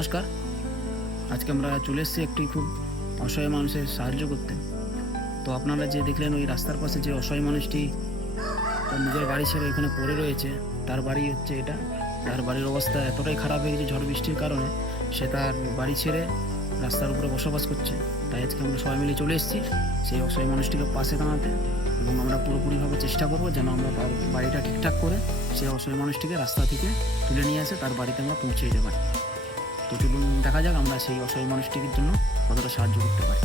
নমস্কার। আজকে আমরা চলে এসেছি একটি খুব অসহায় মানুষের সাহায্য করতে। তো আপনারা যে দেখলেন ওই রাস্তার পাশে যে অসহায় মানুষটি তার নিজের বাড়ি ছেড়ে এখানে পড়ে রয়েছে, তার বাড়ি হচ্ছে এটা। তার বাড়ির অবস্থা এতটাই খারাপ হয়ে গেছে ঝড় বৃষ্টির কারণে, সে তার বাড়ি ছেড়ে রাস্তার উপরে বসবাস করছে। তাই আজকে আমরা সবাই মিলে চলে এসেছি সেই অসহায় মানুষটিকে পাশে দাঁড়াতে, এবং আমরা পুরোপুরিভাবে চেষ্টা করবো যেন আমরা তার বাড়িটা ঠিকঠাক করে সেই অসহায় মানুষটিকে রাস্তা থেকে তুলে নিয়ে আসে তার বাড়িতে আমরা পৌঁছে দিতে পারি। তো চলুন দেখা যাক আমরা সেই অসহায় মানুষটির জন্য কতটা সাহায্য করতে পারি।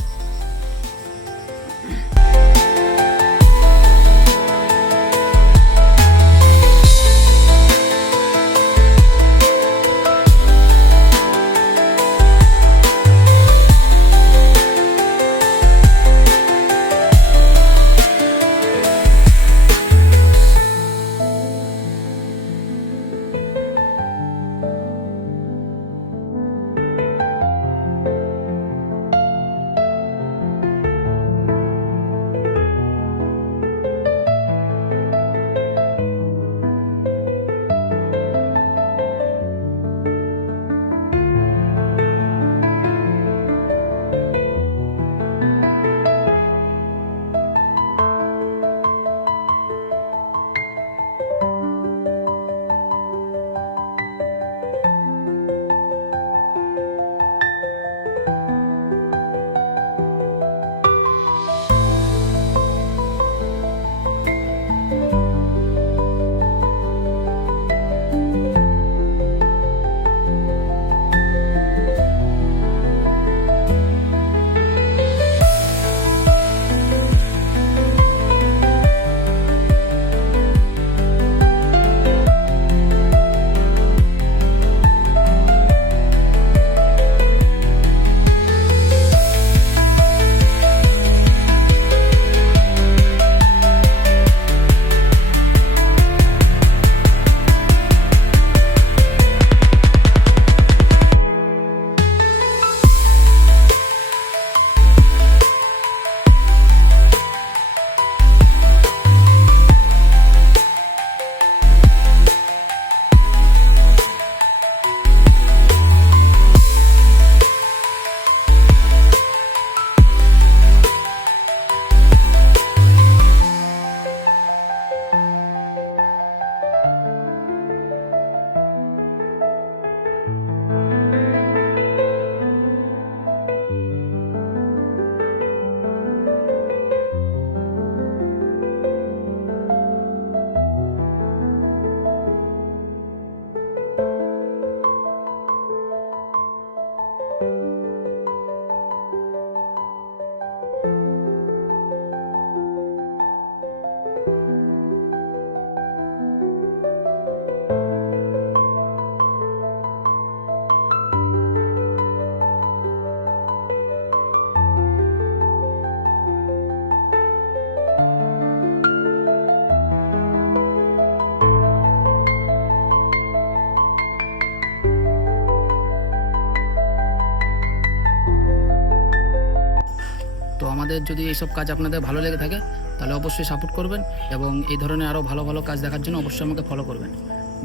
তো আমাদের যদি এইসব কাজ আপনাদের ভালো লেগে থাকে তাহলে অবশ্যই সাপোর্ট করবেন, এবং এই ধরনের আরও ভালো ভালো কাজ দেখার জন্য অবশ্যই আমাকে ফলো করবেন।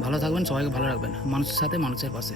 ভালো থাকবেন, সবাইকে ভালো রাখবেন। মানুষের সাথে মানুষের পাশে।